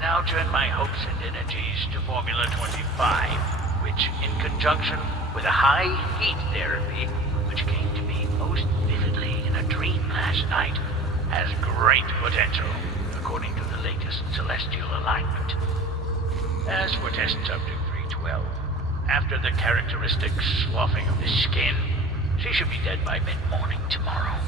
now turn my hopes and energies to Formula 25, which, in conjunction with a high heat therapy, which came to me most vividly in a dream last night, has great potential, according to the latest celestial alignment. As for test subject 312, after the characteristic sloughing of the skin, she should be dead by mid-morning tomorrow.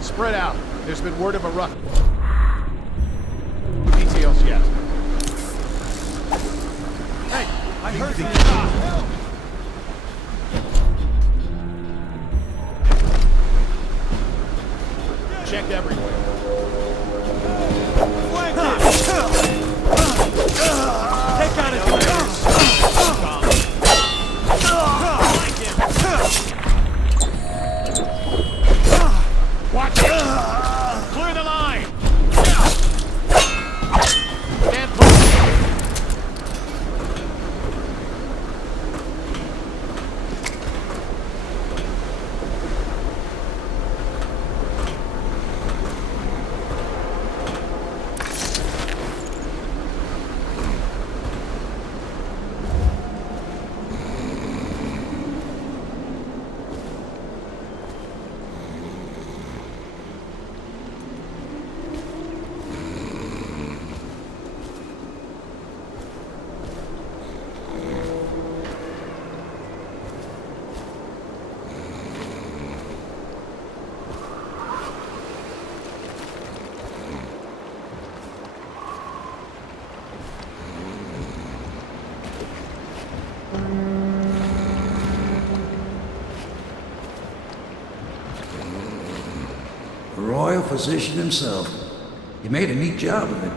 Spread out. There's been word of a ruck. Details yet. Hey, I heard the help! Checked everywhere. Take out his watch it! Clear the line! Stand close! The royal physician himself. He made a neat job of it.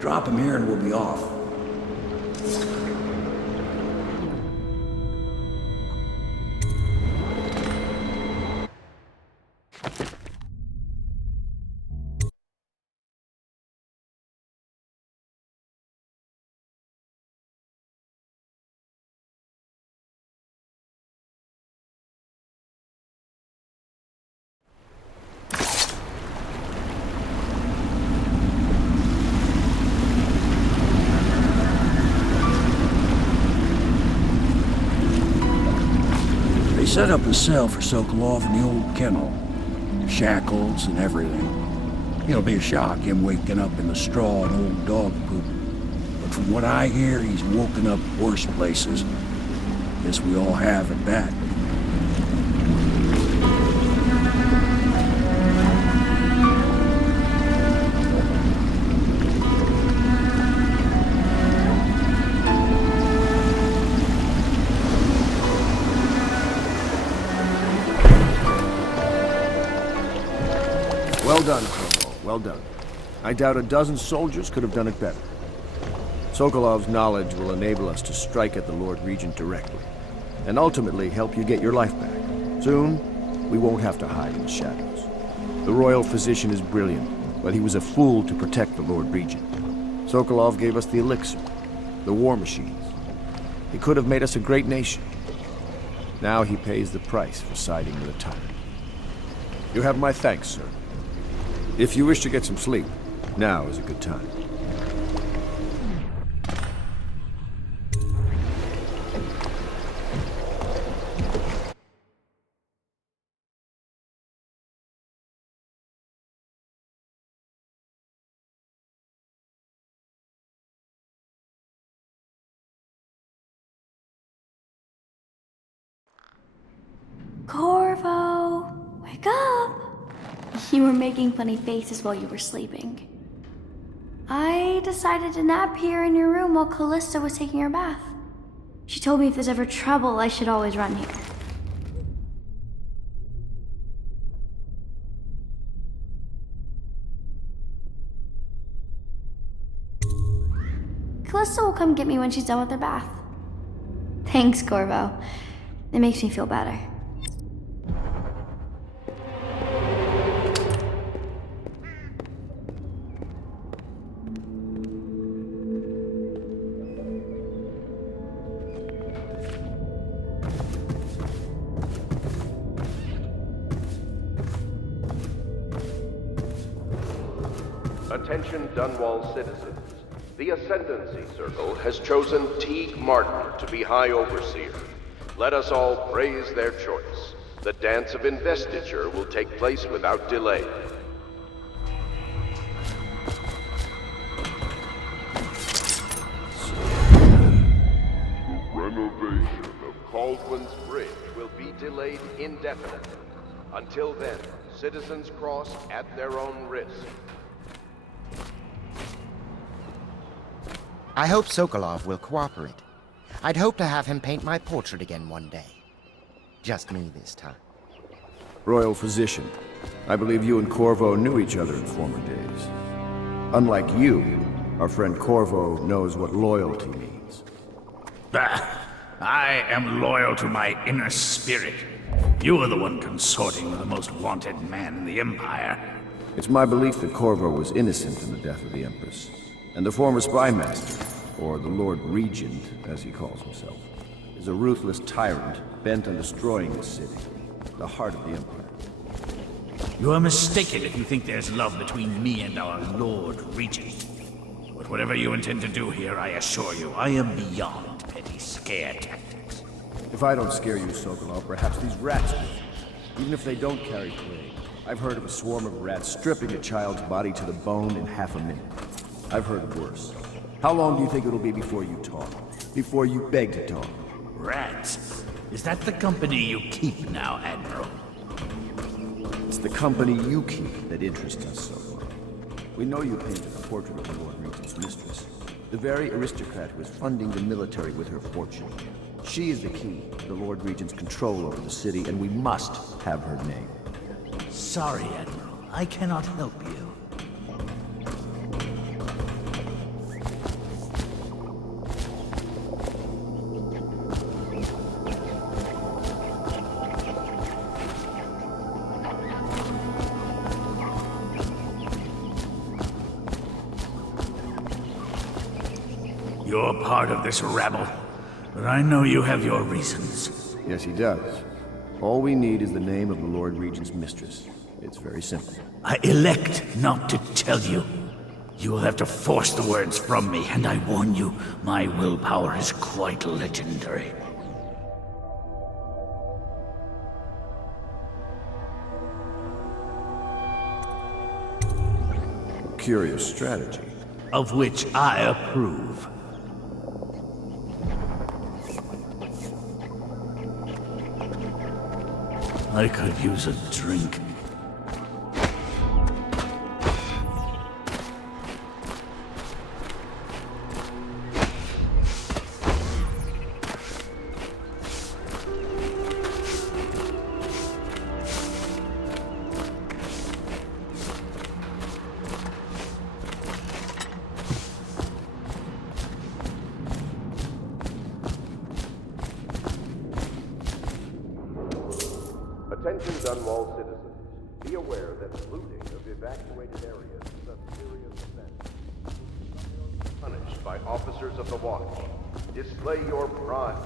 Drop him here and we'll be off. set up a cell for Sokolov in the old kennel. Shackles and everything. It'll be a shock, him waking up in the straw and old dog poop. But from what I hear, he's woken up worse places. Guess we all have at that. Well done, Corvo. Well done. I doubt a dozen soldiers could have done it better. Sokolov's knowledge will enable us to strike at the Lord Regent directly, and ultimately help you get your life back. Soon, we won't have to hide in the shadows. The royal physician is brilliant, but he was a fool to protect the Lord Regent. Sokolov gave us the elixir, the war machines. He could have made us a great nation. Now he pays the price for siding with a tyrant. You have my thanks, sir. If you wish to get some sleep, now is a good time. Corvo, wake up! You were making funny faces while you were sleeping. I decided to nap here in your room while Callista was taking her bath. She told me if there's ever trouble, I should always run here. Callista will come get me when she's done with her bath. Thanks, Corvo. It makes me feel better. Attention Dunwall citizens. The Ascendancy Circle has chosen Teague Martin to be High Overseer. Let us all praise their choice. The dance of investiture will take place without delay. Renovation of Caldwell's Bridge will be delayed indefinitely. Until then, citizens cross at their own risk. I hope Sokolov will cooperate. I'd hope to have him paint my portrait again one day. Just me this time. Royal Physician, I believe you and Corvo knew each other in former days. Unlike you, our friend Corvo knows what loyalty means. I am loyal to my inner spirit. You are the one consorting with the most wanted man in the Empire. It's my belief that Corvo was innocent in the death of the Empress. And the former spy master, or the Lord Regent, as he calls himself, is a ruthless tyrant bent on destroying the city, the heart of the Empire. You are mistaken if you think there's love between me and our Lord Regent. But whatever you intend to do here, I assure you, I am beyond petty scare tactics. If I don't scare you, Sokolov, perhaps these rats will. Even if they don't carry plague. I've heard of a swarm of rats stripping a child's body to the bone in half a minute. I've heard worse. How long do you think it'll be before you talk? Before you beg to talk? Rats? Is that the company you keep now, Admiral? It's the company you keep that interests us so far. We know you painted a portrait of the Lord Regent's mistress. The very aristocrat who is funding the military with her fortune. She is the key to the Lord Regent's control over the city, and we must have her name. Sorry, Admiral. I cannot help you. You're part of this rabble, but I know you have your reasons. Yes, he does. All we need is the name of the Lord Regent's mistress. It's very simple. I elect not to tell you. You will have to force the words from me, and I warn you, my willpower is quite legendary. curious strategy. Of which I approve. I could use a drink. Attention Dunwall citizens. Be aware that looting of evacuated areas is a serious offense. Punished by officers of the watch. Display your pride.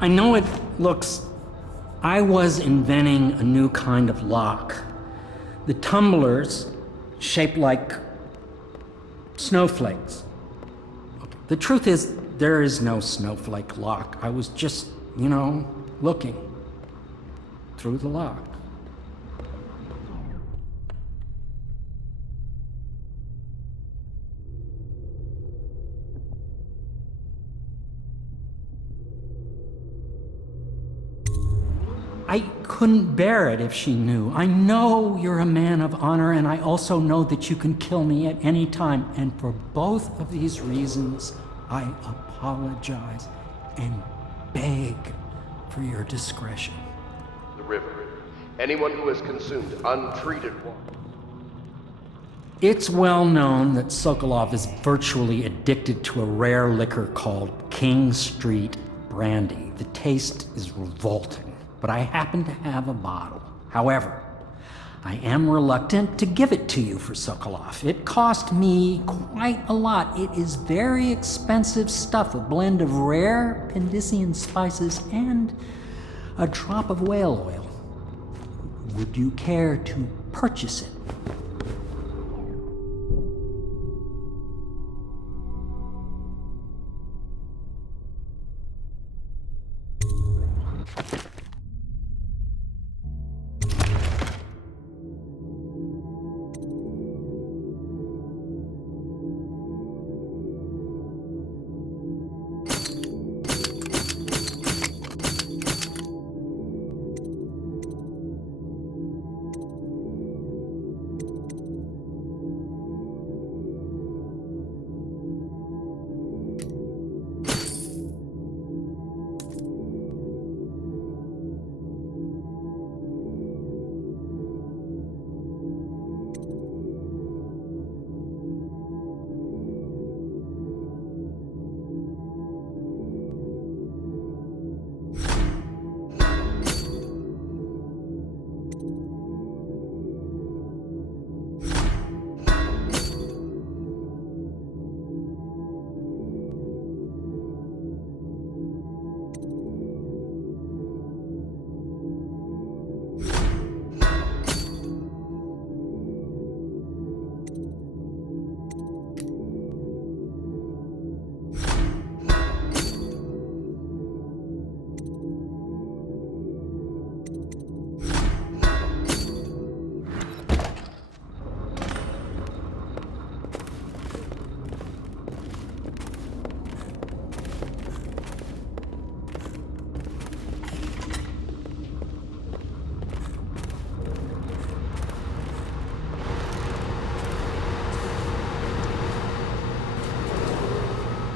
I know it looks... I was inventing a new kind of lock. The tumblers, shaped like snowflakes. The truth is, there is no snowflake lock. I was just, looking through the lock. I couldn't bear it if she knew. I know you're a man of honor, and I also know that you can kill me at any time. And for both of these reasons, I apologize and beg for your discretion. The river. Anyone who has consumed untreated water. It's well known that Sokolov is virtually addicted to a rare liquor called King Street Brandy. The taste is revolting. But I happen to have a bottle. However, I am reluctant to give it to you for Sokolov. It cost me quite a lot. It is very expensive stuff, a blend of rare Pendician spices and a drop of whale oil. Would you care to purchase it?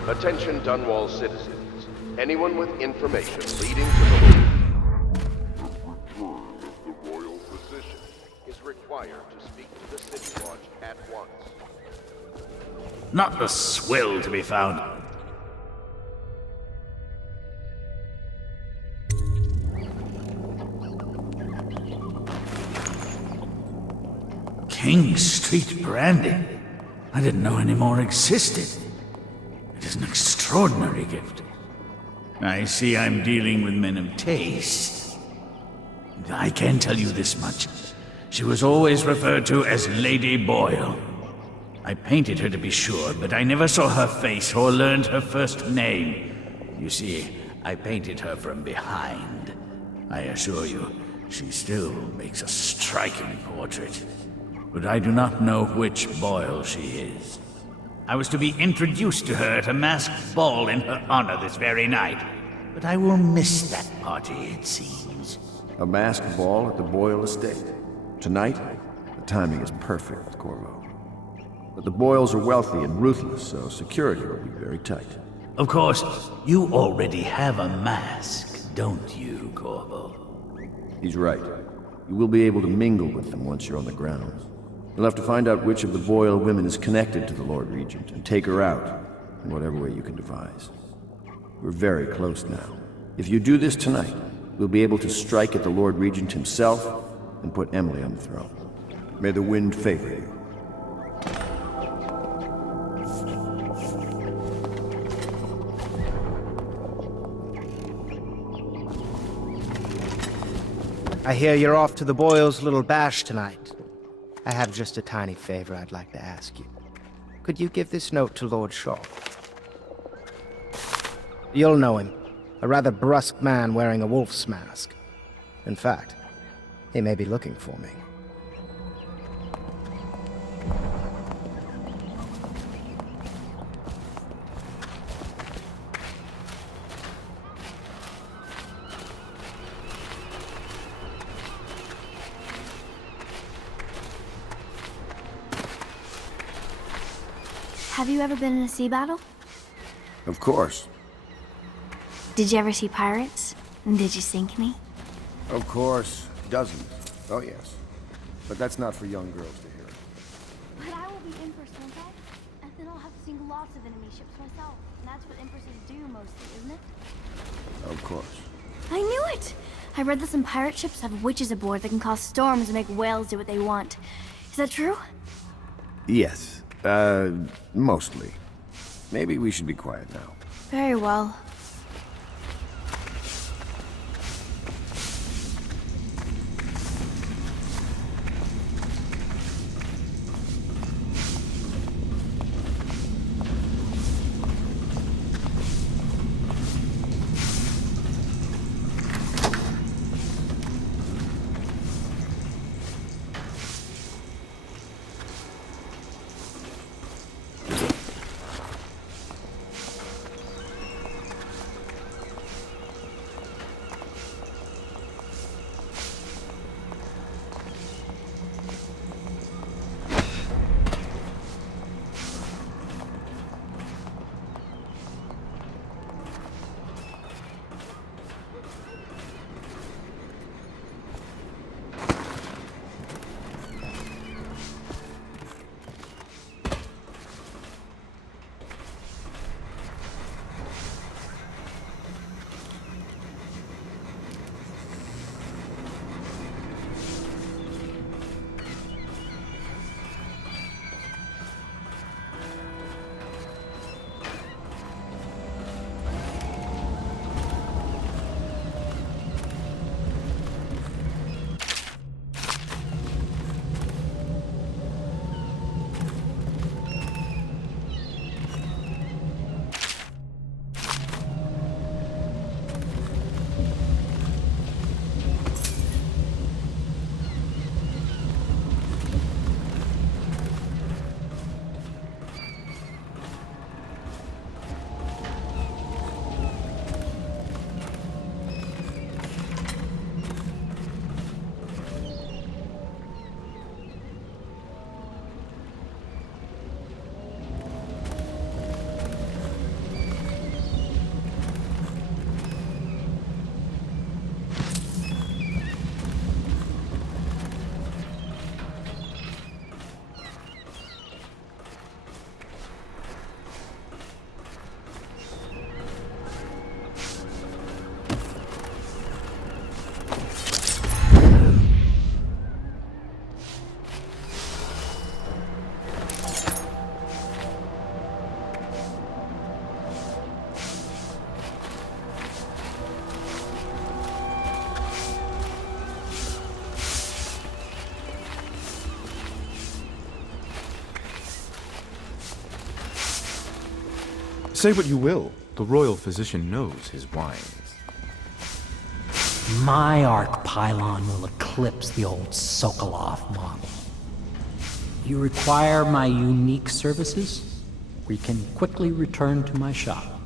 Attention Dunwall citizens. Anyone with information leading to the royal physician is required to speak to the City Watch at once. Not the swill to be found. King Street Brandy? I didn't know any more existed. It is an extraordinary gift. I see I'm dealing with men of taste. I can tell you this much. She was always referred to as Lady Boyle. I painted her to be sure, but I never saw her face or learned her first name. You see, I painted her from behind. I assure you, she still makes a striking portrait. But I do not know which Boyle she is. I was to be introduced to her at a masked ball in her honor this very night. But I will miss that party, it seems. A masked ball at the Boyle estate. Tonight? The timing is perfect, Corvo. But the Boyles are wealthy and ruthless, so security will be very tight. Of course, you already have a mask, don't you, Corvo? He's right. You will be able to mingle with them once you're on the grounds. You'll have to find out which of the Boyle women is connected to the Lord Regent and take her out in whatever way you can devise. We're very close now. If you do this tonight, we'll be able to strike at the Lord Regent himself and put Emily on the throne. May the wind favor you. I hear you're off to the Boyles' little bash tonight. I have just a tiny favor I'd like to ask you. Could you give this note to Lord Shaw? You'll know him. A rather brusque man wearing a wolf's mask. In fact, he may be looking for me. Have you ever been in a sea battle? Of course. Did you ever see pirates? And did you sink any? Of course. Dozens. Oh, yes. But that's not for young girls to hear. But I will be Empress, won't I? And then I'll have to sink lots of enemy ships myself. And that's what Empresses do mostly, isn't it? Of course. I knew it! I read that some pirate ships have witches aboard that can cause storms and make whales do what they want. Is that true? Yes. Mostly. Maybe we should be quiet now. Very well. Say what you will. The royal physician knows his wines. My arc pylon will eclipse the old Sokolov model. You require my unique services? We can quickly return to my shop.